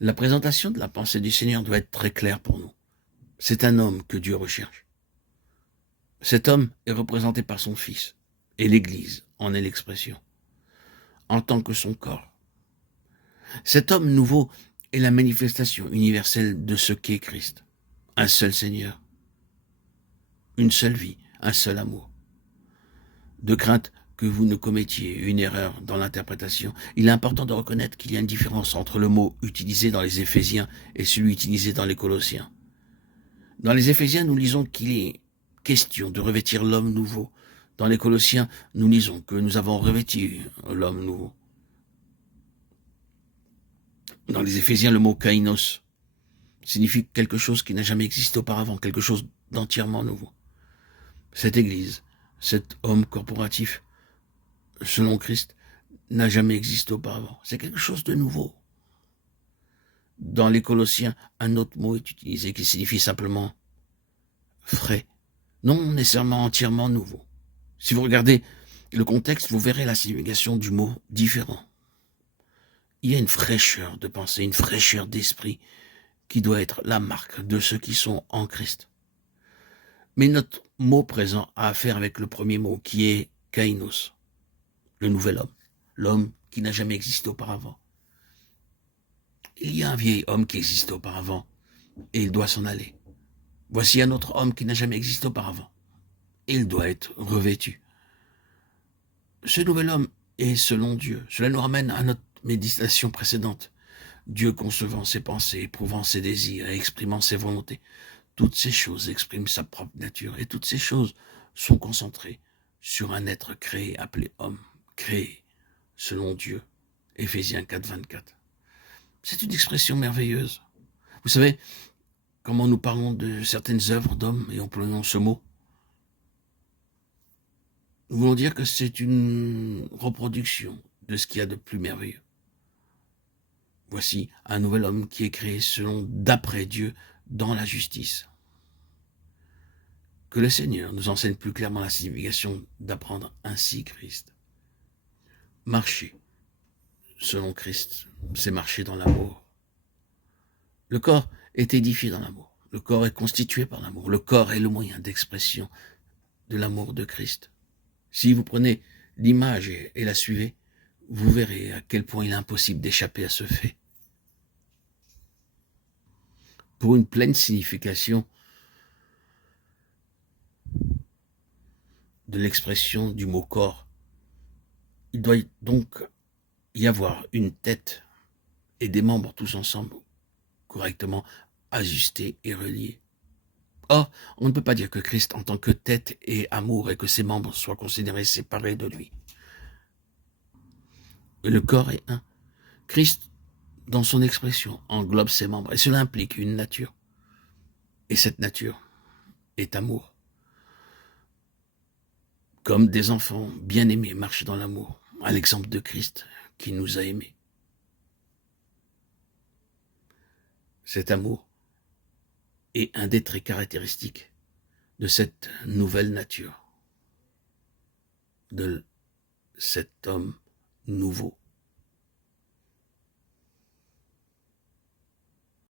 La présentation de la pensée du Seigneur doit être très claire pour nous. C'est un homme que Dieu recherche. Cet homme est représenté par son Fils, et l'Église en est l'expression, en tant que son corps. Cet homme nouveau est la manifestation universelle de ce qu'est Christ. Un seul Seigneur, une seule vie, un seul amour. De crainte que vous ne commettiez une erreur dans l'interprétation, il est important de reconnaître qu'il y a une différence entre le mot utilisé dans les Éphésiens et celui utilisé dans les Colossiens. Dans les Éphésiens, nous lisons qu'il est question de revêtir l'homme nouveau. Dans les Colossiens, nous lisons que nous avons revêtu l'homme nouveau. Dans les Éphésiens, le mot kainos signifie quelque chose qui n'a jamais existé auparavant, quelque chose d'entièrement nouveau. Cette Église, cet homme corporatif, selon Christ, n'a jamais existé auparavant. C'est quelque chose de nouveau. Dans les Colossiens, un autre mot est utilisé qui signifie simplement frais, non nécessairement entièrement nouveau. Si vous regardez le contexte, vous verrez la signification du mot différent. Il y a une fraîcheur de pensée, une fraîcheur d'esprit qui doit être la marque de ceux qui sont en Christ. Mais notre mot présent a affaire avec le premier mot qui est kainos, le nouvel homme, l'homme qui n'a jamais existé auparavant. Il y a un vieil homme qui existait auparavant et il doit s'en aller. Voici un autre homme qui n'a jamais existé auparavant. Il doit être revêtu. Ce nouvel homme est selon Dieu. Cela nous ramène à notre méditation précédente. Dieu concevant ses pensées, éprouvant ses désirs et exprimant ses volontés. Toutes ces choses expriment sa propre nature et toutes ces choses sont concentrées sur un être créé appelé homme, créé selon Dieu. Éphésiens 4, 24. C'est une expression merveilleuse. Vous savez, comment nous parlons de certaines œuvres d'hommes et employons ce mot. Nous voulons dire que c'est une reproduction de ce qu'il y a de plus merveilleux. Voici un nouvel homme qui est créé selon d'après Dieu dans la justice. Que le Seigneur nous enseigne plus clairement la signification d'apprendre ainsi Christ. Marcher selon Christ, c'est marcher dans l'amour. Le corps est édifié dans l'amour. Le corps est constitué par l'amour. Le corps est le moyen d'expression de l'amour de Christ. Si vous prenez l'image et la suivez, vous verrez à quel point il est impossible d'échapper à ce fait. Pour une pleine signification de l'expression du mot corps, il doit donc y avoir une tête et des membres tous ensemble correctement ajustés et reliés. Or, on ne peut pas dire que Christ en tant que tête est amour et que ses membres soient considérés séparés de lui. Le corps est un. Christ, dans son expression, englobe ses membres et cela implique une nature. Et cette nature est amour. Comme des enfants bien-aimés marchent dans l'amour, à l'exemple de Christ qui nous a aimés. Cet amour est un des traits caractéristiques de cette nouvelle nature, de cet homme nouveau.